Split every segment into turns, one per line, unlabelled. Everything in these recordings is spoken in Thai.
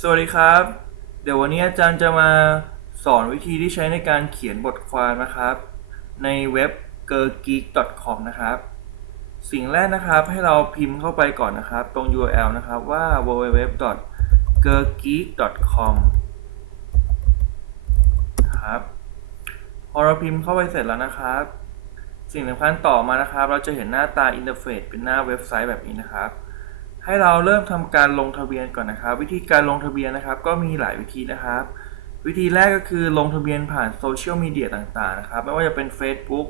สวัสดีครับ เดี๋ยววันนี้อาจารย์จะมาสอนวิธีที่ใช้ในการเขียนบทความนะครับ ในเว็บ g e r g e e k c o m นะครับ สิ่งแรกนะครับให้เราพิมพ์เข้าไปก่อนนะครับ ตรง URL นะครับว่า www g e r g e e k c o m ครับพอเราพิมพ์เข้าไปเสร็จแล้วนะครับ สิ่งสำคัญต่อมานะครับ เราจะเห็นหน้าตาอินเทอร์เฟซเป็นหน้าเว็บไซต์แบบนี้นะครับ ให้เราเริ่มทำการลงทะเบียนก่อนนะครับ วิธีการลงทะเบียนนะครับ ก็มีหลายวิธีนะครับ วิธีแรกก็คือลงทะเบียนผ่านโซเชียลมีเดียต่างๆนะครับ ไม่ว่าจะเป็น Facebook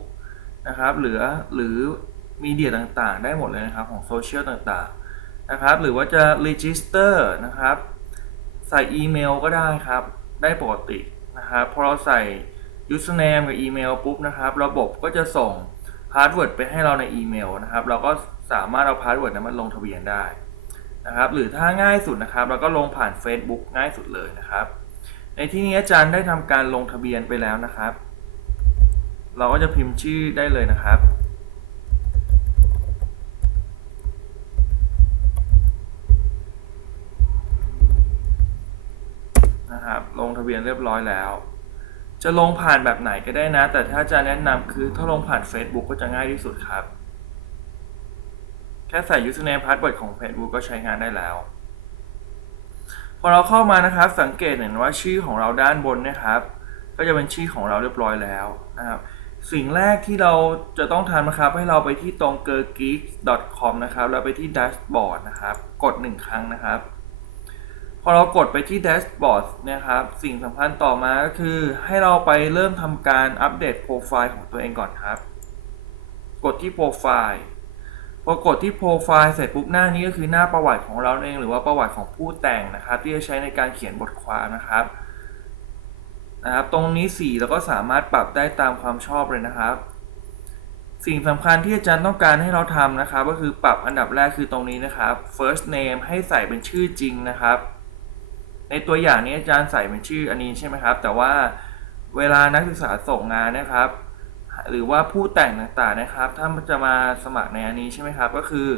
นะครับหรือหรือมีเดียต่างๆ ได้หมดเลยนะครับของโซเชียลต่างๆนะครับ หรือว่าจะ register นะครับ ใส่อีเมลก็ได้ครับ ได้ปกตินะครับพอเราใส่ username กับอีเมลปุ๊บนะครับ ระบบก็จะส่งพาสเวิร์ดไปให้เราในอีเมลนะครับ เราก็สามารถเอาพาสเวิร์ดนั้นมาลงทะเบียนได้ นะครับ หรือถ้าง่ายสุดนะครับ เราก็ลงผ่าน Facebook ง่ายสุดเลยนะครับ ในที่นี้อาจารย์ได้ทำการลงทะเบียนไปแล้วนะครับ เราก็จะพิมพ์ชื่อได้เลยนะครับนะครับ ลงทะเบียนเรียบร้อยแล้ว จะลงผ่านแบบไหนก็ได้นะ แต่ถ้าจะแนะนำคือถ้าลงผ่าน Facebook ก็จะง่ายที่สุดครับ ค่ใส่ username password ของ Facebook ก็ใช้งานได้แล้ว พอเราเข้ามานะครับ สังเกตเห็นว่าชื่อของเราด้านบนนะครับ ก็จะเป็นชื่อของเราเรียบร้อยแล้วนะครับ สิ่งแรกที่เราจะต้องทำนะครับ ให้เราไปที่ตรง g e r g e e k c o m นะครับแล้วไปที่ dashboard นะครับ กด 1 ครั้งนะครับ พอเรากดไปที่ dashboard นะครับ สิ่งสำคัญต่อมาก็คือให้เราไปเริ่มทำการอัปเดตโปรไฟล์ของตัวเองก่อนครับ กดที่โปรไฟล์ พอกดที่โปรไฟล์เสร็จปุ๊บหน้านี้ก็คือหน้าประวัติของเราเอง หรือว่าประวัติของผู้แต่งนะครับ ที่จะใช้ในการเขียนบทความนะครับนะครับตรงนี้สีเราก็สามารถปรับได้ตามความชอบเลยนะครับ สิ่งสำคัญที่อาจารย์ต้องการให้เราทำนะครับ ก็คือปรับอันดับแรกคือตรงนี้นะครับ first name ให้ใส่เป็นชื่อจริงนะครับ ในตัวอย่างนี้อาจารย์ใส่เป็นชื่ออันนี้ใช่ไหมครับ แต่ว่าเวลานักศึกษาส่งงานนะครับ หรือว่าผู้แต่งต่างๆนะครับ ถ้าจะมาสมัครในอันนี้ใช่ไหมครับ ก็คือ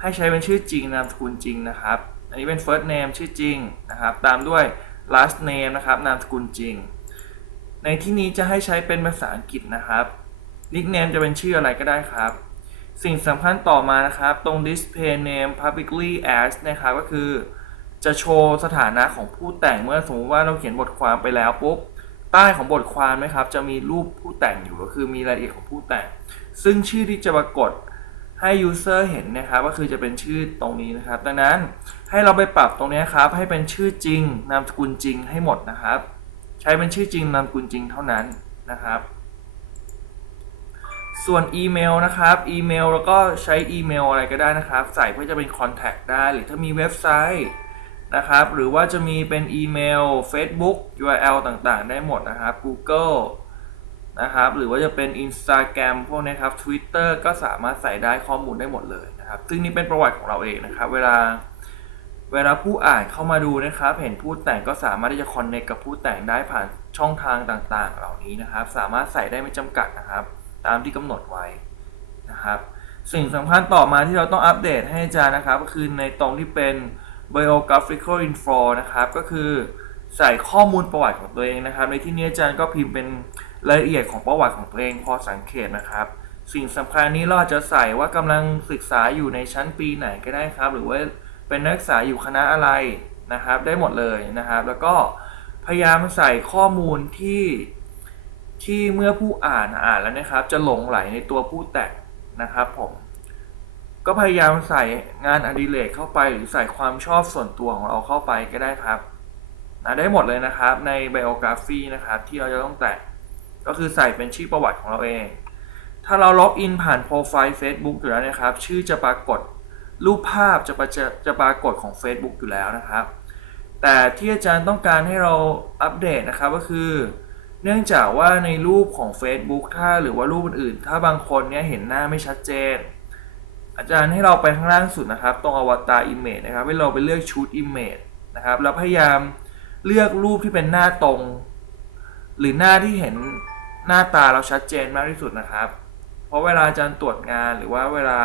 ให้ใช้เป็นชื่อจริงนามสกุลจริงนะครับ อันนี้เป็น first name ชื่อจริงนะครับ ตามด้วย last name นะครับนามสกุลจริง ในที่นี้จะให้ใช้เป็นภาษาอังกฤษนะครับ nickname จะเป็นชื่ออะไรก็ได้ครับ สิ่งสำคัญต่อมานะครับ ตรง display name publicly as นะครับก็คือ จะโชว์สถานะของผู้แต่งเมื่อสมมติว่าเราเขียนบทความไปแล้วปุ๊บ ใต้ของบทความนะครับ จะมีรูปผู้แต่งอยู่ก็คือมีรายละเอียดของผู้แต่ง ซึ่งชื่อที่จะปรากฏให้ user เห็นนะครับ ก็คือจะเป็นชื่อตรงนี้นะครับ ดังนั้นให้เราไปปรับตรงนี้ครับ ให้เป็นชื่อจริงนามสกุลจริงให้หมดนะครับ ใช้เป็นชื่อจริงนามสกุลจริงเท่านั้นนะครับ ส่วนอีเมลนะครับอีเมลแล้วก็ใช้อีเมลอะไรก็ได้นะครับ ใส่เพื่อจะเป็น Contact ได้หรือถ้ามีเว็บไซต์ นะครับ หรือว่าจะมีเป็นอีเมล Facebook URL ต่างๆ ได้หมดนะครับ Google นะครับ หรือว่าจะเป็น Instagram พวกนี้ครับ Twitter ก็สามารถใส่ได้ข้อมูลได้หมดเลยนะครับ ซึ่งนี่เป็นประวัติของเราเองนะครับ เวลาเวลาผู้อ่านเข้ามาดูนะครับ เห็นผู้แต่งก็สามารถที่จะคอนเน c t กับผู้แต่งได้ผ่านช่องทางต่างๆ เหล่านี้นะครับ สามารถใส่ได้ไม่จำกัดนะครับ ตามที่กำหนดไว้นะครับ สิ่งสำคัญต่อมาที่เราต้องอัปเดตให้อาจารย์นะครับ ก็คือในตรงที่เป็น biographical info นะครับก็คือใส่ข้อมูลประวัติของตัวเองนะครับ ในที่นี้อาจารย์ก็พิมพ์เป็นรายละเอียดของประวัติของตัวเองพอสังเกตนะครับ สิ่งสำคัญนี้เราจะใส่ว่ากำลังศึกษาอยู่ในชั้นปีไหนก็ได้ครับ หรือว่าเป็นนักศึกษาอยู่คณะอะไรนะครับ ได้หมดเลยนะครับ แล้วก็พยายามใส่ข้อมูลที่ที่เมื่อผู้อ่านอ่านแล้วนะครับ จะหลงไหลในตัวผู้แต่งนะครับผม ก็พยายามใส่งานอดิเรกเข้าไป หรือใส่ความชอบส่วนตัวของเราเข้าไปก็ได้ครับได้หมดเลยนะครับใน biography นะครับที่เราจะต้องแต่งก็คือใส่เป็นชื่อประวัติของเราเอง ถ้าเราล็อกอินผ่านโปรไฟล์ Facebook อยู่แล้วนะครับ ชื่อจะปรากฏรูปภาพจะประจะจะปรากฏของ Facebook อยู่แล้วนะครับ แต่ที่อาจารย์ต้องการให้เราอัปเดตนะครับก็คือ เนื่องจากว่าในรูปของ Facebook ถ้าหรือว่ารูปอื่น ถ้าบางคนเนี่ยเห็นหน้าไม่ชัดเจน อาจารย์ให้เราไปข้างล่างสุดนะครับ ตรงอวตารอิมเมจนะครับ ให้เราไปเลือกชุดอิมเมจนะครับ แล้วพยายามเลือกรูปที่เป็นหน้าตรง หรือหน้าที่เห็นหน้าตาเราชัดเจนมากที่สุดนะครับ เพราะเวลาอาจารย์ตรวจงานหรือว่าเวลา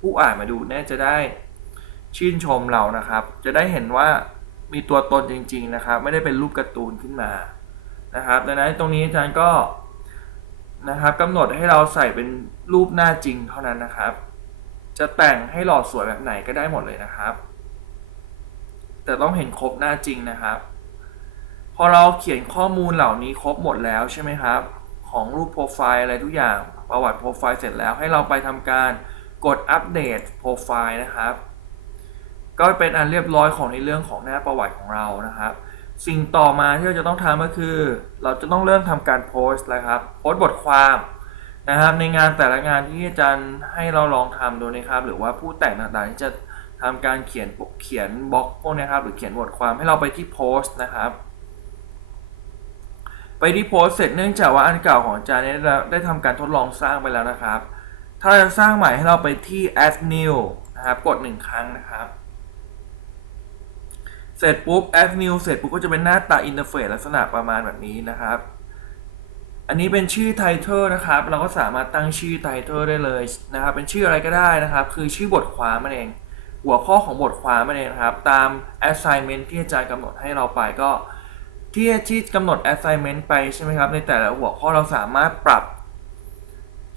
ผู้อ่านมาดูเนี่ยจะได้ชื่นชมเรานะครับ จะได้เห็นว่ามีตัวตนจริง ๆนะครับ ไม่ได้เป็นรูปการ์ตูนขึ้นมานะครับ ดังนั้นตรงนี้อาจารย์ก็นะครับกำหนดให้เราใส่เป็นรูปหน้าจริงเท่านั้นนะครับ จะแต่งให้หล่อสวยแบบไหนก็ได้หมดเลยนะครับ แต่ต้องเห็นครบหน้าจริงนะครับ พอเราเขียนข้อมูลเหล่านี้ครบหมดแล้วใช่ไหมครับ ของรูปโปรไฟล์อะไรทุกอย่างประวัติโปรไฟล์เสร็จแล้วให้เราไปทำการกดอัปเดตโปรไฟล์นะครับ ก็เป็นอันเรียบร้อยของในเรื่องของหน้าประวัติของเรานะครับ สิ่งต่อมาที่เราจะต้องทำก็คือ เราจะต้องเริ่มทำการโพสต์แล้วครับโพสต์บทความ นะครับในงานแต่ละงานที่อาจารย์ให้เราลองทำดูนะครับ หรือว่าผู้แต่งต่างๆที่จะทำการเขียนเขียนบล็อกพวกนี้ครับ หรือเขียนบทความให้เราไปที่โพสต์นะครับ ไปที่โพสต์เสร็จเนื่องจากว่าอันเก่าของอาจารย์ได้ได้ทำการทดลองสร้างไปแล้วนะครับ ถ้าจะสร้างใหม่ให้เราไปที่ add new นะครับ กดหนึ่งครั้งนะครับ เสร็จปุ๊บ add new เสร็จปุ๊บก็จะเป็นหน้าตาอินเทอร์เฟซลักษณะประมาณแบบนี้นะครับ อันนี้เป็นชื่อ title นะครับ เราก็สามารถตั้งชื่อ title ได้เลยนะครับ เป็นชื่ออะไรก็ได้นะครับ คือชื่อบทความมันเอง หัวข้อของบทความมันเองนะครับ ตาม assignment ที่อาจารย์กำหนดให้เราไปก็ ที่ที่กำหนด assignment ไปใช่ไหมครับ ในแต่ละหัวข้อเราสามารถปรับ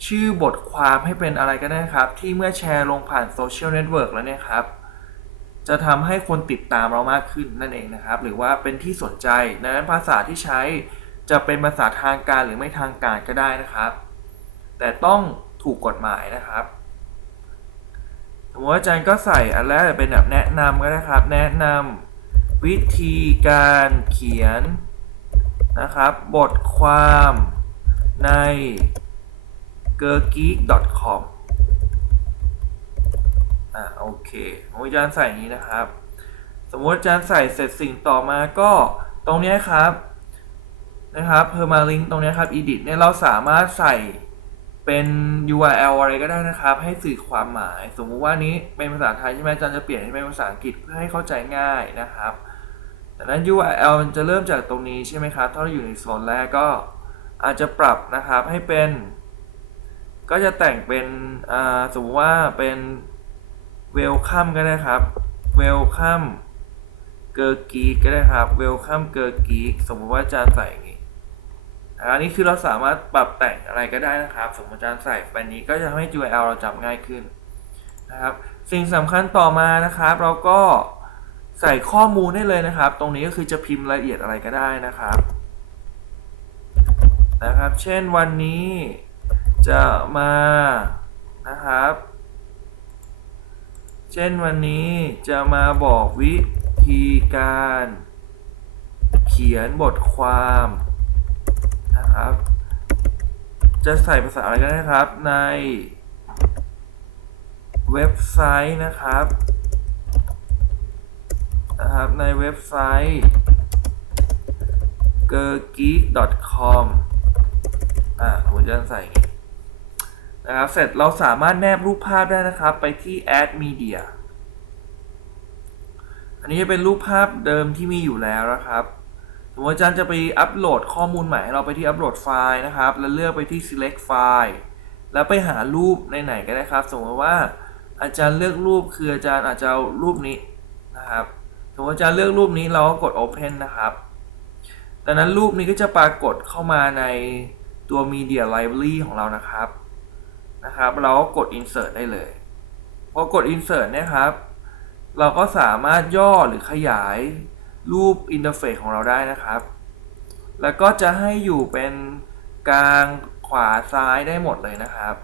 ชื่อบทความให้เป็นอะไรก็ได้ครับ ที่เมื่อแชร์ลงผ่านโซเชียลเน็ตเวิร์กแล้วเนี่ยครับ จะทำให้คนติดตามเรามากขึ้นนั่นเองนะครับ หรือว่าเป็นที่สนใจดังนั้นภาษาที่ใช้ จะเป็นภาษาทางการหรือไม่ทางการก็ได้นะครับ แต่ต้องถูกกฎหมายนะครับสมมติว่าอาจารย์ก็ใส่อันแรกเป็นแบบแนะนำก็ได้ครับ แนะนำวิธีการเขียนนะครับ บทความใน g e r g e e k c o m อ่าโอเคผมอาจารย์ใส่นี้นะครับ สมมติอาจารย์ใส่เสร็จสิ่งต่อมาก็ตรงนี้ครับ นะครับ permalink ตรงนี้ครับ edit เนี่ยเราสามารถใส่เป็น URL อะไรก็ได้นะครับ ให้สื่อความหมาย สมมุติว่านี้เป็นภาษาไทยใช่ไหมอาจารย์จะเปลี่ยนให้เป็นภาษาอังกฤษเพื่อให้เข้าใจง่ายนะครับดังนั้น URL มันจะเริ่มจากตรงนี้ใช่ไหมครับถ้าเราอยู่ในโซนแรกก็อาจจะปรับนะครับให้เป็น ก็จะแต่งเป็นสมมติว่าเป็น welcome ก็ได้ครับ welcome เกอร์กีก็ได้ครับ welcome เกอร์กีสมมติว่าอาจารย์ใส่ อันนี้คือเราสามารถปรับแต่งอะไรก็ได้นะครับ สมมติอาจารย์ใส่แบบนี้ก็จะทำให้ URL เราจำง่ายขึ้นนะครับ สิ่งสำคัญต่อมานะครับ เราก็ใส่ข้อมูลได้เลยนะครับ ตรงนี้ก็คือจะพิมพ์รายละเอียดอะไรก็ได้นะครับนะครับ เช่นวันนี้จะมานะครับ เช่นวันนี้จะมาบอกวิธีการ เขียนบทความ นะครับ จะใส่ภาษาอะไรก็ได้ครับ ในเว็บไซต์นะครับนะครับในเว็บไซต์ g e r g e e k c o m อ่าผมจะใส่อย่างนี้นะครับ เสร็จเราสามารถแนบรูปภาพได้นะครับ ไปที่ add media อันนี้จะเป็นรูปภาพเดิมที่มีอยู่แล้วนะครับ สมมติอาจารย์จะไปอัปโหลดข้อมูลใหม่ให้เราไปที่อัปโหลดไฟล์นะครับ แล้วเลือกไปที่ select file แล้วไปหารูปในไหนก็ได้ครับ สมมติว่าอาจารย์เลือกรูปคืออาจารย์อาจจะเอารูปนี้นะครับสมมติอาจารย์เลือกรูปนี้เราก็กด open นะครับดังนั้นรูปนี้ก็จะปรากฏเข้ามาในตัว media library ของเรานะครับนะครับ เราก็กด insert ได้เลยพอกด insert นี่ยครับ เราก็สามารถย่อหรือขยาย รูปอินเทอร์เฟซของเราได้นะครับ แล้วก็จะให้อยู่เป็นกลางขวาซ้ายได้หมดเลยนะครับ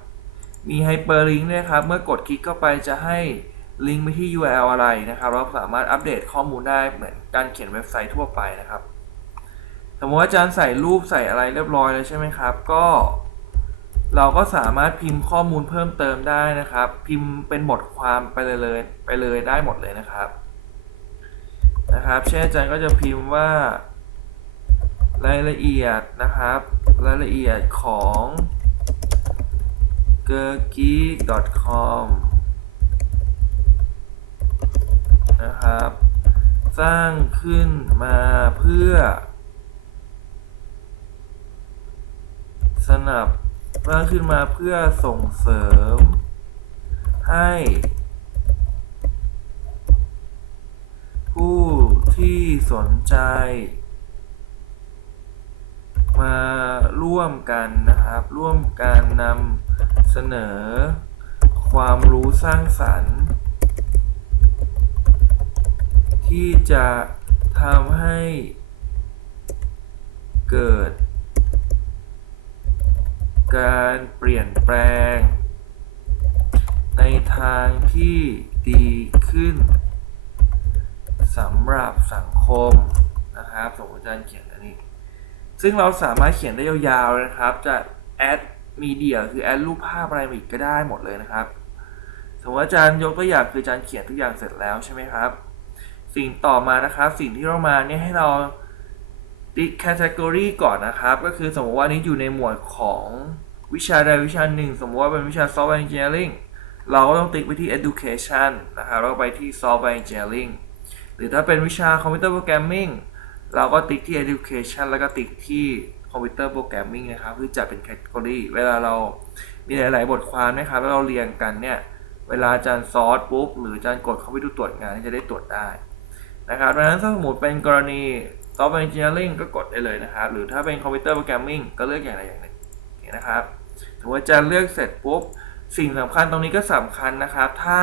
มีไฮเปอร์ลิงก์ด้วยครับ เมื่อกดคลิกเข้าไปจะให้ลิงก์ไปที่ URL อะไรนะครับ เราสามารถอัปเดตข้อมูลได้เหมือนการเขียนเว็บไซต์ทั่วไปนะครับ สมมติว่าอาจารย์ใส่รูปใส่อะไรเรียบร้อยแล้วใช่ไหมครับ ก็เราก็สามารถพิมพ์ข้อมูลเพิ่มเติมได้นะครับ พิมพ์เป็นบทความไปเลยเลยไปเลยได้หมดเลยนะครับ นะครับ เช่นอาจารย์ก็จะพิมพ์ว่ารายละเอียดนะครับ รายละเอียดของ g e r g e e k c o m นะครับ สร้างขึ้นมาเพื่อ สนับสร้างขึ้นมาเพื่อส่งเสริมให้ ผู้ที่สนใจ มาร่วมกันนะครับ ร่วมการนำเสนอ ความรู้สร้างสรรค์ ที่จะทำให้เกิด การเปลี่ยนแปลง ในทางที่ดีขึ้น สำหรับสังคมนะครับสมมติอาจารย์เขียนอันนี้ ซึ่งเราสามารถเขียนได้ยาวๆนะครับ จะแอดมีเดียคือแอดรูปภาพอะไรมาอีกก็ได้หมดเลยนะครับ สมมติอาจารย์ยกตัวอย่างคืออาจารย์เขียนทุกอย่างเสร็จแล้วใช่ไหมครับ สิ่งต่อมานะครับ สิ่งที่เรามาเนี่ยให้เราติ๊กแคตตากรีก่อนนะครับ ก็คือสมมติว่านี้อยู่ในหมวดของวิชาใดวิชาหนึ่ง สมมติว่าเป็นวิชา software engineering เราก็ต้องติ๊กไปที่ education นะครับแล้วก็ไปที่ software engineering รือถ้าเป็นวิชา computer programming เราก็ติ๊กที่ education แล้วก็ติ๊กที่ computer programming นะครับคือจัดเป็น category เวลาเรามีหลาย ๆ บทความนะครับแล้วเราเรียงกันเนี่ย เวลาอาจารย์ซอสปุ๊บ หรืออาจารย์กดเข้าไปดูตรวจงานจะได้ตรวจได้นะครับดังนั้นถ้าสมมติเป็นกรณี software engineering ก็กดได้เลยนะครับ หรือถ้าเป็น computer programming ก็เลือกอย่างใดอย่างหนึ่งนะครับถือว่าอาจารย์เลือกเสร็จปุ๊บสิ่งสำคัญตรงนี้ก็สำคัญนะครับ ถ้า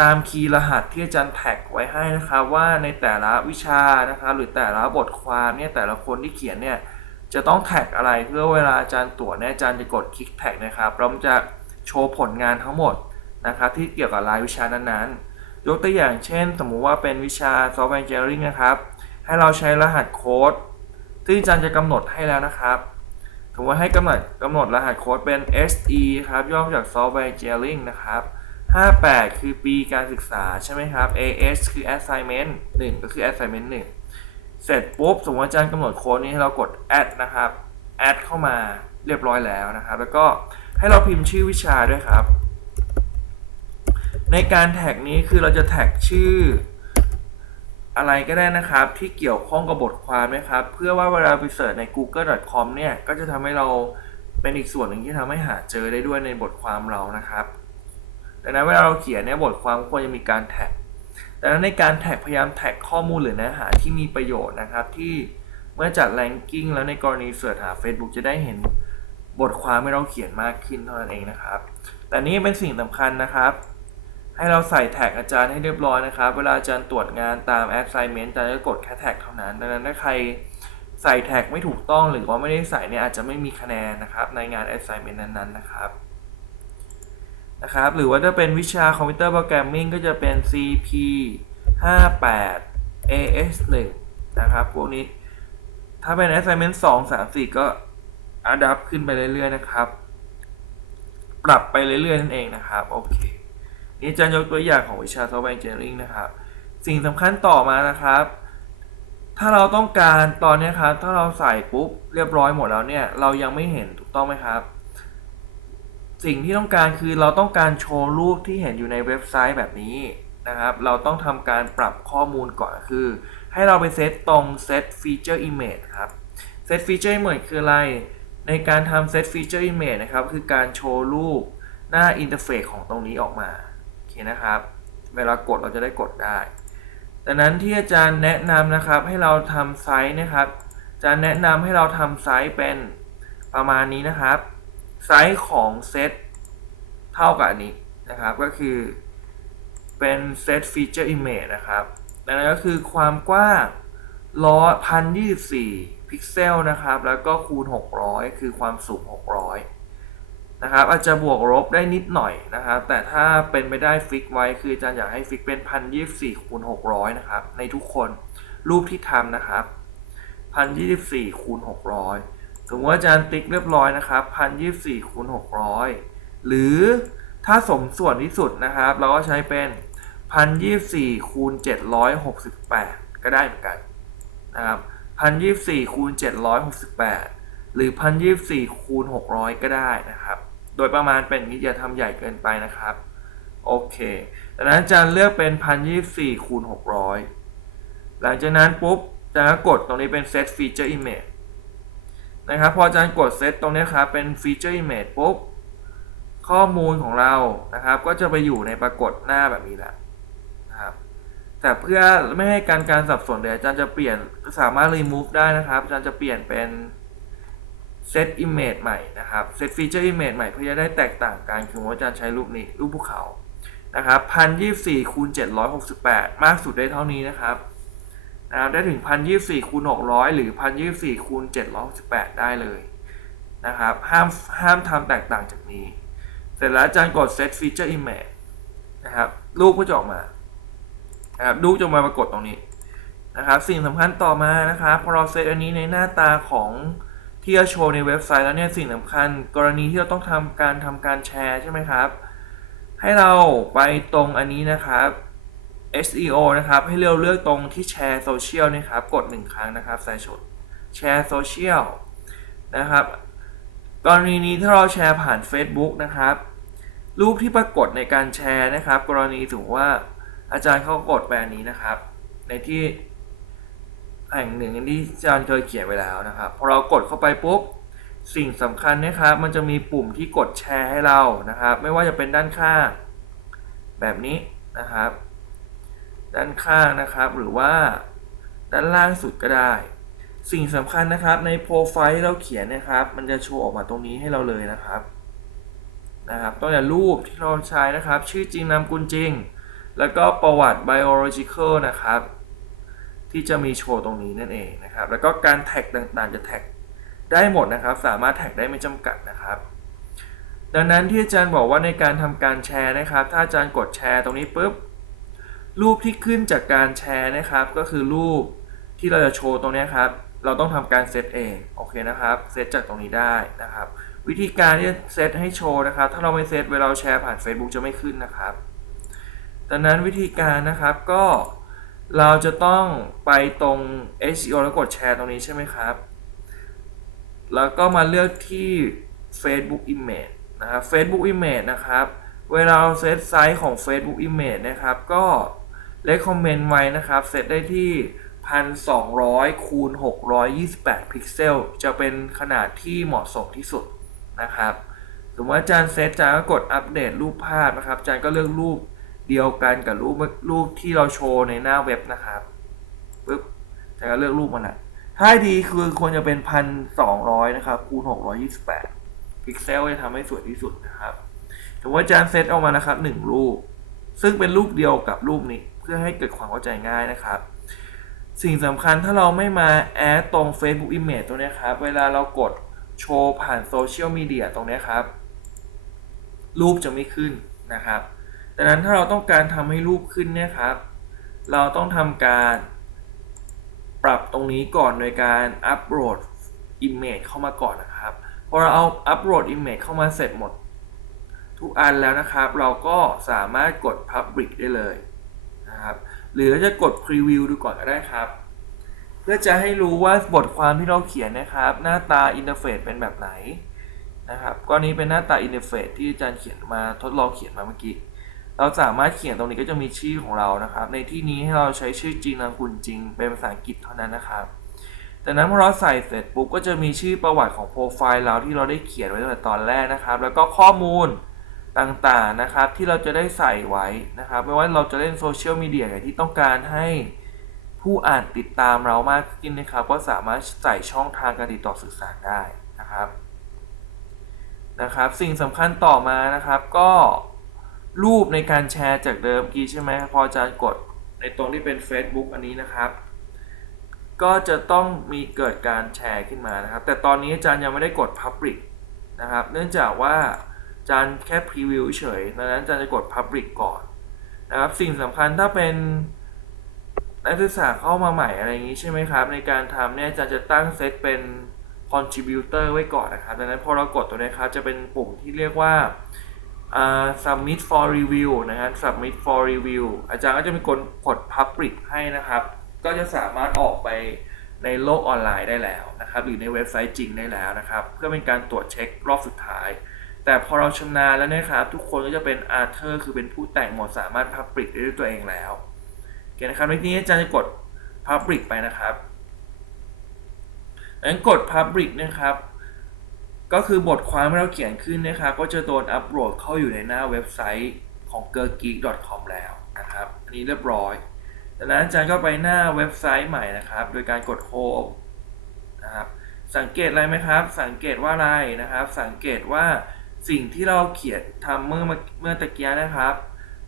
ตามคีย์รหัสที่อาจารย์แท็กไว้ให้นะครับว่าในแต่ละวิชานะครับหรือแต่ละบทความเนี่ยแต่ละคนที่เขียนเนี่ยจะต้องแท็กอะไรเพื่อเวลาอาจารย์ตรวจเนี่ยอาจารย์จะกดคลิกแท็กนะครับแล้วมันจะโชว์ผลงานทั้งหมดนะครับที่เกี่ยวกับรายวิชานั้นๆ ยกตัวอย่างเช่น สมมุติว่าเป็นวิชา software engineering นะครับ ให้เราใช้รหัสโค้ดที่อาจารย์จะกำหนดให้แล้วนะครับสมมติว่าให้กำหนดกำหนดรหัสโค้ดเป็น SE ครับย่อมาจาก Software Engineering นะครับ 58 คือปีการศึกษาใช่ไหมครับ AS คือ Assignment 1 ก็คือ Assignment 1 เสร็จปุ๊บ สมมติอาจารย์กำหนดโค้ดนี้ให้เรากด add นะครับ add เข้ามาเรียบร้อยแล้วนะครับ แล้วก็ให้เราพิมพ์ชื่อวิชาด้วยครับ ในการแท็กนี้คือเราจะแท็กชื่อ อะไรก็ได้นะครับ ที่เกี่ยวข้องกับบทความนะครับ เพื่อว่าเวลาไปเสิร์ชใน google.com เนี่ย ก็จะทำให้เราเป็นอีกส่วนหนึ่งที่ทำให้หาเจอได้ด้วยในบทความเรานะครับ ดังนั้นเวลาเราเขียนเนี่ยบทความควรจะมีการแท็กดังนั้นในการแท็กพยายามแท็กข้อมูลหรือเนื้อหาที่มีประโยชน์นะครับ ที่เมื่อจัดแรงกิ้งแล้วในกรณีเสิร์ชหา Facebook จะได้เห็นบทความที่เราเขียนมากขึ้นเท่านั้นเองนะครับ แต่นี่เป็นสิ่งสำคัญนะครับ ให้เราใส่แท็กอาจารย์ให้เรียบร้อยนะครับ เวลาอาจารย์ตรวจงานตาม assignment อาจารย์ก็กดแค่แท็กเท่านั้น ดังนั้นถ้าใครใส่แท็กไม่ถูกต้องหรือว่าไม่ได้ใส่เนี่ยอาจจะไม่มีคะแนนนะครับในงาน assignment นั้นๆนะครับ นะครับ หรือว่าถ้าเป็นวิชาคอมพิวเตอร์โปรแกรมมิ่งก็จะเป็น CP 58 AS 1นะครับ พวกนี้ ถ้าเป็น assignment 2 3 4 ก็ adapt ขึ้นไปเรื่อยๆนะครับ ปรับไปเรื่อยๆนั่นเองนะครับ โอเค นี่จะยกตัวอย่างของวิชา Software Engineering นะครับ สิ่งสำคัญต่อมานะครับ ถ้าเราต้องการตอนนี้ครับ ถ้าเราใส่ปุ๊บเรียบร้อยหมดแล้วเนี่ย เรายังไม่เห็นถูกต้องไหมครับ สิ่งที่ต้องการคือเราต้องการโชว์รูปที่เห็นอยู่ในเว็บไซต์แบบนี้นะครับ เราต้องทำการปรับข้อมูลก่อนคือ ให้เราไปเซตตรง set feature image ครับ set feature image คืออะไร ในการทำ set feature image นะครับ คือการโชว์รูปหน้าอินเทอร์เฟซของตรงนี้ออกมา โอเคนะครับ เวลากดเราจะได้กดได้ดังนั้นที่อาจารย์แนะนำนะครับให้เราทำไซส์นะครับอาจารย์แนะนำให้เราทำไซส์เป็นประมาณนี้นะครับ ไซส์ของเซตเท่ากับอันนี้นะครับ ก็คือเป็นเซตฟีเจอร์อิมเมจนะครับดังนั้นก็คือความกว้างร้อยพันยี่สิบสี่พิกเซลนะครับ แล้วก็คูณ 600 คือความสูง 600 นะครับ อาจจะบวกลบได้นิดหน่อยนะครับ แต่ถ้าเป็นไปได้ฟิกไว้ คืออาจารย์อยากให้ฟิกเป็นพันยี่สี่คูณ 600 นะครับ ในทุกคนรูปที่ทำนะครับพันยี่สี่คูณ 600 สมมติว่าอาจารย์ติ๊กเรียบร้อยนะครับพันยี่สี่คูณ600หรือถ้าสมส่วนที่สุดนะครับ เราก็ใช้เป็นพันยี่สี่คูณ768ก็ได้เหมือนกันนะครับพันยี่สี่คูณ768หรือพันยี่สี่คูณ600ก็ได้นะครับ โดยประมาณเป็นนี้อย่าทำใหญ่เกินไปนะครับ โอเคดังนั้นอาจารย์เลือกเป็นพันยี่สี่คูณ600หลังจากนั้นปุ๊บอาจารย์กดตรงนี้เป็น set feature image นะครับพออาจารย์กด set ตรงนี้ครับเป็น feature image ปุ๊บข้อมูลของเรานะครับ ก็จะไปอยู่ในปรากฏหน้าแบบนี้แหละนะครับแต่เพื่อไม่ให้การการสับสนเดี๋ยวอาจารย์จะเปลี่ยนสามารถ remove ได้นะครับอาจารย์จะเปลี่ยนเป็น set image ใหม่นะครับ set feature image ใหม่เพื่อจะได้แตกต่างกันคือว่าอาจารย์ใช้รูปนี้รูปภูเขานะครับพันยี่สี่คูณเจ็ดร้อยหกสิบแปดมากสุดได้เท่านี้นะครับ นะครับได้ถึงพันยี่สี่คูณหกร้อยหรือพันยี่สี่คูณเจ็ดร้อยหกสิบแปดได้เลยนะครับ ห้ามห้ามทำแตกต่างจากนี้ เสร็จแล้วอาจารย์กด set feature image นะครับรูปก็จะออกมานะครับรูปจะมาปรากฏตรงนี้นะครับสิ่งสำคัญต่อมานะครับพอเราเซตอันนี้ในหน้าตาของที่จะโชว์ในเว็บไซต์แล้วเนี่ยสิ่งสำคัญ กรณีที่เราต้องทำการทำการแชร์ใช่ไหมครับ ให้เราไปตรงอันนี้นะครับ SEO นะครับ ให้เราเลือกตรงที่แชร์โซเชียลนะครับ กดหนึ่งครั้งนะครับใส่ชดแชร์โซเชียลนะครับ กรณีนี้ถ้าเราแชร์ผ่าน Facebook นะครับ รูปที่ปรากฏในการแชร์นะครับ กรณีถือว่าอาจารย์เขากดแบรนด์นี้นะครับ ในที่แห่งหนึ่งที่อาจารย์เคยเขียนไว้แล้วนะครับพอเรากดเข้าไปปุ๊บสิ่งสำคัญนะครับ มันจะมีปุ่มที่กดแชร์ให้เรานะครับ ไม่ว่าจะเป็นด้านข้างแบบนี้นะครับ ด้านข้างนะครับ หรือว่าด้านล่างสุดก็ได้ สิ่งสำคัญนะครับในโปรไฟล์ที่เราเขียนนะครับ มันจะโชว์ออกมาตรงนี้ให้เราเลยนะครับนะครับตั้งแต่รูปที่เราใช้นะครับ ชื่อจริงนามกุลจริง แล้วก็ประวัติ biological นะครับ ที่จะมีโชว์ตรงนี้นั่นเองนะครับ แล้วก็การแท็กต่างๆ จะแท็กได้หมดนะครับ สามารถแท็กได้ไม่จำกัดนะครับ ดังนั้นที่อาจารย์บอกว่าในการทำการแชร์นะครับ ถ้าอาจารย์กดแชร์ตรงนี้ปุ๊บ รูปที่ขึ้นจากการแชร์นะครับ ก็คือรูปที่เราจะโชว์ตรงนี้ครับ เราต้องทำการเซตเองโอเคนะครับเซตจากตรงนี้ได้นะครับ วิธีการที่จะเซตให้โชว์นะครับ ถ้าเราไม่เซตเวลาเราแชร์ผ่าน Facebook จะไม่ขึ้นนะครับดังนั้นวิธีการนะครับก็เราจะต้องไปตรง SEO แล้วกดแชร์ตรงนี้ใช่ไหมครับ แล้วก็มาเลือกที่ Facebook Image นะครับ Facebook Image นะครับ เวลาเราเซตไซส์ของ Facebook Image นะครับ ก็ recommend ไว้นะครับเซตได้ที่ 1200 คูณ 628 พิกเซล จะเป็นขนาดที่เหมาะสมที่สุดนะครับ สมมติว่าจารย์เซตจารย์ก็กดอัปเดตรูปภาพนะครับจารย์ก็เลือกรูปเดียวกันกับรูปรูปที่เราโชว์ในหน้าเว็บนะครับปึ๊บจารย์ก็เลือกรูปมันนะถ้าดีคือควรจะเป็นพันสองร้อยนะครับ คูณหกร้อยยี่สิบแปดพิกเซลจะทำให้สวยที่สุดนะครับสมมติว่าจารย์เซตออกมานะครับหนึ่งรูป ซึ่งเป็นรูปเดียวกับรูปนี้ พื่อให้เกิดความเข้าใจง่ายนะครับ สิ่งสำคัญถ้าเราไม่มาแอดตรง Facebook Image ตรงนี้ครับ เวลาเรากดโชว์ผ่านโซเชียลมีเดียตรงนี้ครับ รูปจะไม่ขึ้นนะครับดังนั้นถ้าเราต้องการทำให้รูปขึ้นเนี่ยครับ เราต้องทำการปรับตรงนี้ก่อนโดยการอัปโหลด Image เข้ามาก่อนนะครับ พอเราเอาอัปโหลด Image เข้ามาเสร็จหมด ทุกอันแล้วนะครับ เราก็สามารถกด Public ได้เลย นะครับ หรือเราจะกด Preview ดูก่อนก็ได้ครับ เพื่อจะให้รู้ว่าบทความที่เราเขียนนะครับ หน้าตาอินเทอร์เฟซเป็นแบบไหนนะครับก็นี้เป็นหน้าตาอินเทอร์เฟซที่อาจารย์เขียนมาทดลองเขียนมาเมื่อกี้ เราสามารถเขียนตรงนี้ก็จะมีชื่อของเรานะครับ ในที่นี้ให้เราใช้ชื่อจริงนามสกุลจริง เป็นภาษาอังกฤษเท่านั้นนะครับจากนั้นพอเราใส่เสร็จปุ๊บก็จะมีชื่อประวัติของโปรไฟล์เราที่เราได้เขียนไว้ตั้งแต่ตอนแรกนะครับ แล้วก็ข้อมูล ต่างๆนะครับที่เราจะได้ใส่ไว้นะครับ ไม่ว่าเราจะเล่นโซเชียลมีเดียที่ต้องการให้ผู้อ่านติดตามเรามากขึ้นนะครับ ก็สามารถใส่ช่องทางการติดต่อสื่อสารได้นะครับนะครับ สิ่งสำคัญต่อมานะครับก็รูปในการแชร์จากเดิมกี้ใช่ไหมพออาจารย์กดในตรงที่เป็น Facebook อันนี้นะครับ ก็จะต้องมีเกิดการแชร์ขึ้นมานะครับ แต่ตอนนี้อาจารย์ยังไม่ได้กด Public นะครับ เนื่องจากว่า จารย์แค่พรีวิวเฉยดังนั้นจารย์จะกด Public ก่อนนะครับ สิ่งสำคัญถ้าเป็นนักศึกษาเข้ามาใหม่อะไรอย่างนี้ใช่ไหมครับ ในการทำเนี่ยจารย์จะตั้งเซตเป็น contributor ไว้ก่อนนะครับดังนั้นพอเรากดตัวนี้ครับจะเป็นปุ่มที่เรียกว่า Uh, submit for review นะครับ submit for review อาจารย์ก็จะมีกดกด public ให้นะครับ ก็จะสามารถออกไปในโลกออนไลน์ได้แล้วนะครับ หรือในเว็บไซต์จริงได้แล้วนะครับ เพื่อเป็นการตรวจเช็ครอบสุดท้าย แต่พอเราชำนาญแล้วนะครับ ทุกคนก็จะเป็น author คือเป็นผู้แต่งหมดสามารถ public ได้ด้วยตัวเองแล้วโอเคนะครับในที่นี้อาจารย์จะกด public ไปนะครับงั้นกด public นะครับ ก็คือบทความที่เราเขียนขึ้นนะครับ ก็จะโดนอัปโหลดเข้าอยู่ในหน้าเว็บไซต์ของ g e r g e e k c o m แล้วนะครับ อันนี้เรียบร้อยจากนั้นอาจารย์ก็ไปหน้าเว็บไซต์ใหม่นะครับ โดยการกดโฮมนะครับ สังเกตอะไรไหมครับ สังเกตว่าอะไรนะครับ สังเกตว่า สิ่งที่เราเขียนทำเมื่อเมื่อตะเกียนะครับ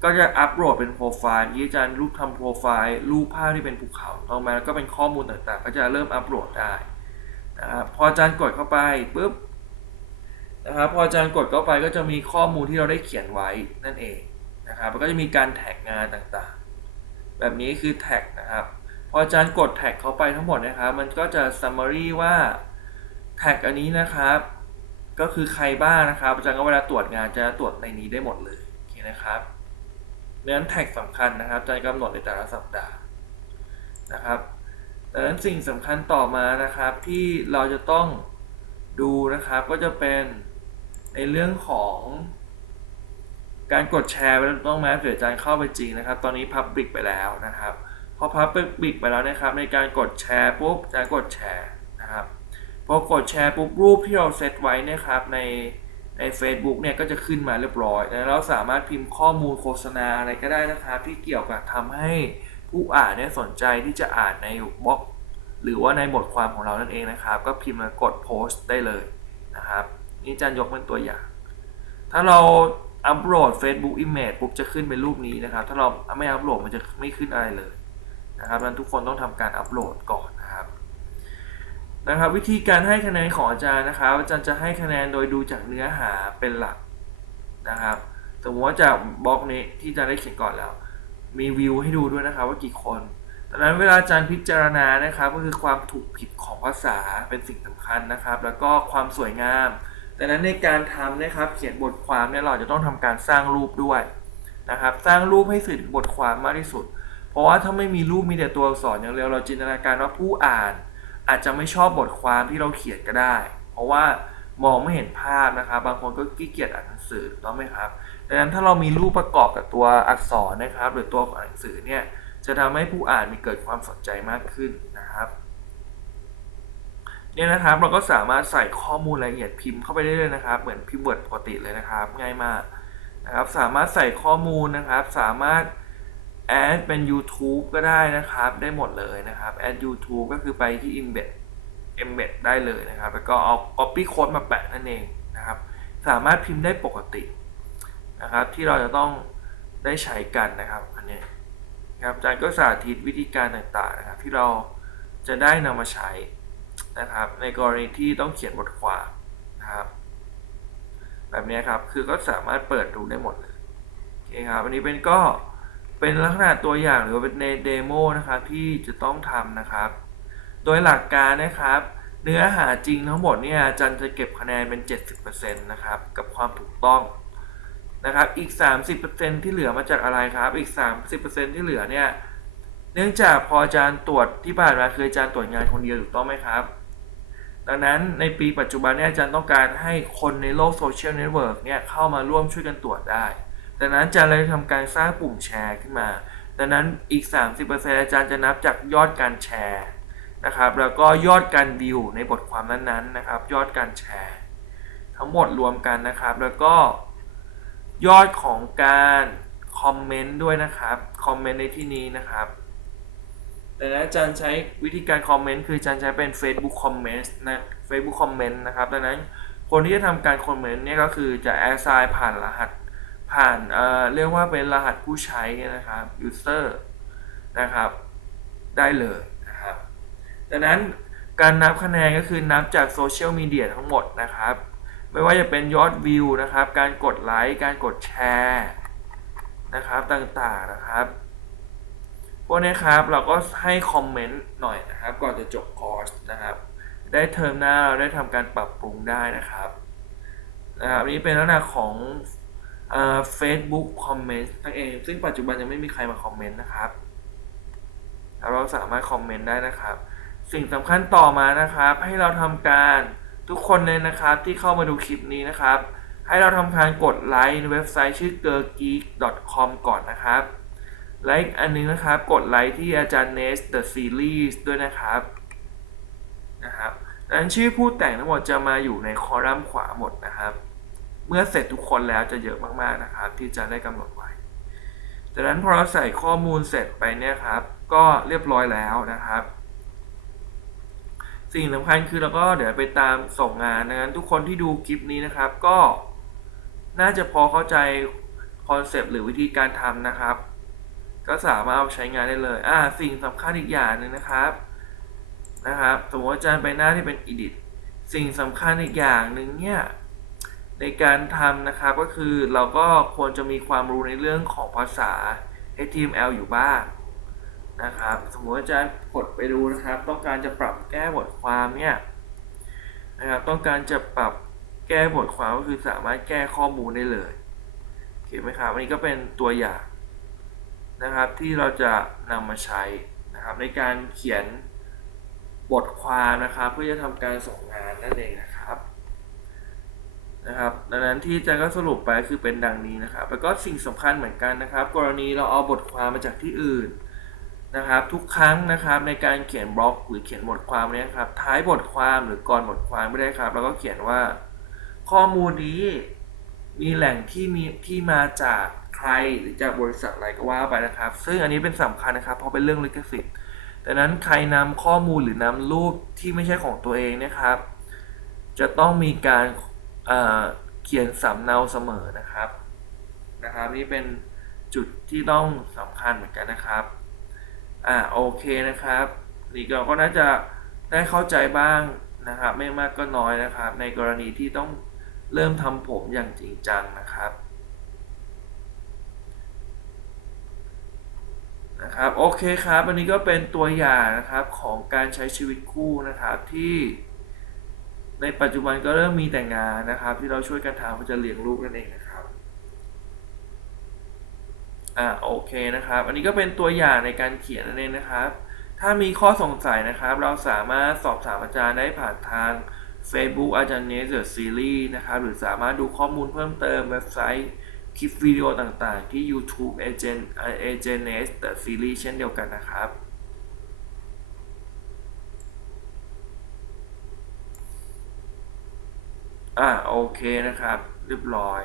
ก็จะอัปโหลดเป็นโปรไฟล์ที่อาจารย์รูปทำโปรไฟล์รูปภาพที่เป็นภูเขาต่อมาแล้วก็เป็นข้อมูลต่างๆ ก็จะเริ่มอัปโหลดได้นะครับพออาจารย์กดเข้าไปปุ๊บนะครับพออาจารย์กดเข้าไปก็จะมีข้อมูลที่เราได้เขียนไว้นั่นเองนะครับก็จะมีการแท็กงานต่างๆ แบบนี้คือแท็กนะครับพออาจารย์กดแท็กเข้าไปทั้งหมดนะครับ มันก็จะ summary ว่าแท็กอันนี้นะครับ ก็คือใครบ้างนะครับอาจารย์ก็เวลาตรวจงานจะตรวจในนี้ได้หมดเลยโอเคนะครับเนื้อแท็กสำคัญนะครับอาจารย์กำหนดในแต่ละสัปดาห์นะครับดังนั้นสิ่งสำคัญต่อมานะครับที่เราจะต้องดูนะครับก็จะเป็นในเรื่องของการกดแชร์ไปแล้วต้องไหมเผื่ออาจารย์เข้าไปจริงนะครับ ตอนนี้ Public ไปแล้วนะครับพอ Public ไปแล้วนะครับ ในการกดแชร์ปุ๊บอาจารย์กดแชร์ พอกดแชร์ปุ๊บรูปที่เราเซตไว้นะครับในใน Facebook เนี่ยก็จะขึ้นมาเรียบร้อยแล้วเราสามารถพิมพ์ข้อมูลโฆษณาอะไรก็ได้นะครับที่เกี่ยวกับทำให้ผู้อ่านเนี่ยสนใจที่จะอ่านในบล็อก หรือว่าในบทความของเรานั่นเองนะครับ ก็พิมพ์แล้วกดโพสต์ได้เลยนะครับ นี่จารย์ยกเป็นตัวอย่าง ถ้าเราอัปโหลด Facebook Image ปุ๊บจะขึ้นเป็นรูปนี้นะครับ ถ้าเราไม่อัปโหลดมันจะไม่ขึ้นอะไรเลยนะครับดังนั้นทุกคนต้องทำการอัปโหลดก่อน นะครับ วิธีการให้คะแนนของอาจารย์นะครับ อาจารย์จะให้คะแนนโดยดูจากเนื้อหาเป็นหลักนะครับสมมติว่าจากบล็อกนี้ที่อาจารย์ได้เขียนก่อนแล้ว มีวิวให้ดูด้วยนะครับว่ากี่คนดังนั้นเวลาอาจารย์พิจารณานะครับ ก็คือความถูกผิดของภาษาเป็นสิ่งสำคัญนะครับ แล้วก็ความสวยงามดังนั้นในการทำนะครับเขียนบทความเนี่ยเราจะต้องทำการสร้างรูปด้วยนะครับ สร้างรูปให้สื่อถึงบทความมากที่สุด เพราะว่าถ้าไม่มีรูปมีแต่ตัวอักษรอย่างเดียวเราจินตนาการว่าผู้อ่าน อาจจะไม่ชอบบทความที่เราเขียนก็ได้ เพราะว่ามองไม่เห็นภาพนะครับ บางคนก็ขี้เกียจอ่านหนังสือต้องไหมครับดังนั้นถ้าเรามีรูปประกอบกับตัวอักษรนะครับ หรือตัวของหนังสือเนี่ยจะทำให้ผู้อ่านมีเกิดความสนใจมากขึ้นนะครับเนี่ยนะครับเราก็สามารถใส่ข้อมูลรายละเอียดพิมพ์เข้าไปได้เลยนะครับ เหมือนพิมพ์เวิร์ดปกติเลยนะครับ ง่ายมากนะครับ สามารถใส่ข้อมูลนะครับ สามารถ แอดเป็น YouTube ก็ได้นะครับ ได้หมดเลยนะครับแอด YouTube ก็คือไปที่ embed embed ได้เลยนะครับ แล้วก็เอา copy code มาแปะนั่นเองนะครับ สามารถพิมพ์ได้ปกตินะครับ ที่เราจะต้องได้ใช้กันนะครับอันนี้ครับอาจารย์ก็สาธิตวิธีการต่างๆนะครับ ที่เราจะได้นำมาใช้นะครับ ในกรณีที่ต้องเขียนบทความนะครับ แบบนี้ครับคือก็สามารถเปิดดูได้หมดเลยโอเคครับอันนี้เป็นก็ เป็นลักษณะตัวอย่างหรือเป็นในเดโมนะครับที่จะต้องทำนะครับ โดยหลักการนะครับ เนื้อหาจริงทั้งหมดเนี่ยอาจารย์จะเก็บคะแนนเป็น 70%นะครับกับความถูกต้องนะครับอีก 30%ที่เหลือมาจากอะไรครับ อีก 30%ที่เหลือเนี่ยเนื่องจากพออาจารย์ตรวจที่ผ่านมาคืออาจารย์ตรวจงานคนเดียวถูกต้องไหมครับ ดังนั้นในปีปัจจุบันเนี่ยอาจารย์ต้องการให้คนในโลกโซเชียลเน็ตเวิร์กเนี่ยเข้ามาร่วมช่วยกันตรวจได้ ดังนั้นอาจารย์เลยทำการสร้างปุ่มแชร์ขึ้นมา ดังนั้นอีก 30%อาจารย์จะนับจากยอดการแชร์นะครับ แล้วก็ยอดการวิวในบทความนั้นๆนะครับ ยอดการแชร์ ทั้งหมดรวมกันนะครับ แล้วก็ยอดของการคอมเมนต์ด้วยนะครับ คอมเมนต์ในที่นี้นะครับดังนั้นอาจารย์ใช้วิธีการคอมเมนต์คืออาจารย์ใช้เป็น Facebook Comment นะ Facebook Comment นะครับ ดังนั้นคนที่จะทำการคอมเมนต์เนี่ยก็คือจะแอสไซน์ผ่านรหัส ผ่านเเรียกว่าเป็นรหัสผู้ใช้นะครับ user นะครับ ได้เลยนะครับ ดังนั้นการนับคะแนนก็คือนับจากโซเชียลมีเดียทั้งหมดนะครับ ไม่ว่าจะเป็นยอดวิวนะครับ การกดไลค์ การกดแชร์นะครับต่างๆนะครับ พวกนี้ครับเราก็ให้คอมเมนต์หน่อยนะครับ ก่อนจะจบคอร์สนะครับ ได้เทอมหน้าเราได้ทำการปรับปรุงได้นะครับนะครับนี่เป็นลักษณะของ เฟซบุ๊กคอมเมนต์นั่นเอง ซึ่งปัจจุบันยังไม่มีใครมาคอมเมนต์นะครับเราสามารถคอมเมนต์ได้นะครับ สิ่งสำคัญต่อมานะครับ ให้เราทำการทุกคนเลยนะครับที่เข้ามาดูคลิปนี้นะครับ ให้เราทำการกดไลค์ในเว็บไซต์ชื่อ girlgeek.com ก่อนนะครับไลค์อันนึงนะครับ กดไลค์ที่อาจารย์เนส The Series ด้วยนะครับนะครับดังนั้นชื่อผู้แต่งทั้งหมดจะมาอยู่ในคอลัมน์ขวาหมดนะครับ เมื่อเสร็จทุกคนแล้วจะเยอะมากๆนะครับ ที่จะได้กำหนดไว้จจากนั้นพอเราใส่ข้อมูลเสร็จไปเนี่ยครับ ก็เรียบร้อยแล้วนะครับ สิ่งสำคัญคือเราก็เดี๋ยวไปตามส่งงานดังนั้นทุกคนที่ดูคลิปนี้นะครับ ก็น่าจะพอเข้าใจคอนเซปต์หรือวิธีการทำนะครับ ก็สามารถเอาใช้งานได้เลย อ่า สิ่งสำคัญอีกอย่างหนึ่งนะครับนะครับสมมติอาจารย์ไปหน้าที่เป็น edit สิ่งสำคัญอีกอย่างหนึ่งเนี่ย ในการทำนะครับก็คือเราก็ควรจะมีความรู้ในเรื่องของภาษา HTML อยู่บ้างนะครับ สมมติว่าอาจารย์กดไปดูนะครับ ต้องการจะปรับแก้บทความเนี่ยนะครับต้องการจะปรับแก้บทความก็คือสามารถแก้ข้อมูลได้เลยโอเคไหมครับอันนี้ก็เป็นตัวอย่างนะครับที่เราจะนำมาใช้นะครับในการเขียนบทความนะครับ เพื่อจะทำการส่งงานนั่นเองนะ นะครับดังนั้นที่อาจารย์ก็สรุปไปคือเป็นดังนี้นะครับ แล้วก็สิ่งสำคัญเหมือนกันนะครับ กรณีเราเอาบทความมาจากที่อื่นนะครับ ทุกครั้งนะครับในการเขียนบล็อกหรือเขียนบทความเนี่ยครับท้ายบทความหรือก่อนบทความไม่ได้ครับ แล้วก็เขียนว่า ข้อมูลนี้มีแหล่งที่มีที่มาจากใครหรือจากบริษัทอะไรก็ว่าไปนะครับ ซึ่งอันนี้เป็นสำคัญนะครับ เพราะเป็นเรื่องลิขสิทธิ์ดังนั้นใครนำข้อมูลหรือนำรูปที่ไม่ใช่ของตัวเองนะครับ จะต้องมีการ เขียนสำเนาเสมอนะครับนะครับ นี่เป็นจุดที่ต้องสำคัญเหมือนกันนะครับอ่าโอเคนะครับ นี่เราก็น่าจะได้เข้าใจบ้างนะครับ ไม่มากก็น้อยนะครับ ในกรณีที่ต้องเริ่มทำผมอย่างจริงจังนะครับนะครับโอเคครับ อันนี้ก็เป็นตัวอย่างนะครับของการใช้ชีวิตคู่นะครับที่ ในปัจจุบันก็เริ่มมีแต่งานนะครับ ที่เราช่วยกันทำเพื่อจะเลี้ยงลูกนั่นเองนะครับอ่าโอเคนะครับ อันนี้ก็เป็นตัวอย่างในการเขียนนั่นเองนะครับ ถ้ามีข้อสงสัยนะครับ เราสามารถสอบถามอาจารย์ได้ผ่านทาง Facebook อาจารย์เนสเดอะซีรีส์นะครับ หรือสามารถดูข้อมูลเพิ่มเติมเว็บไซต์คลิปวิดีโอต่างๆ ที่ YouTube Agent Agent n e s The Series เช่นเดียวกันนะครับ อ่าโอเคนะครับ เรียบร้อย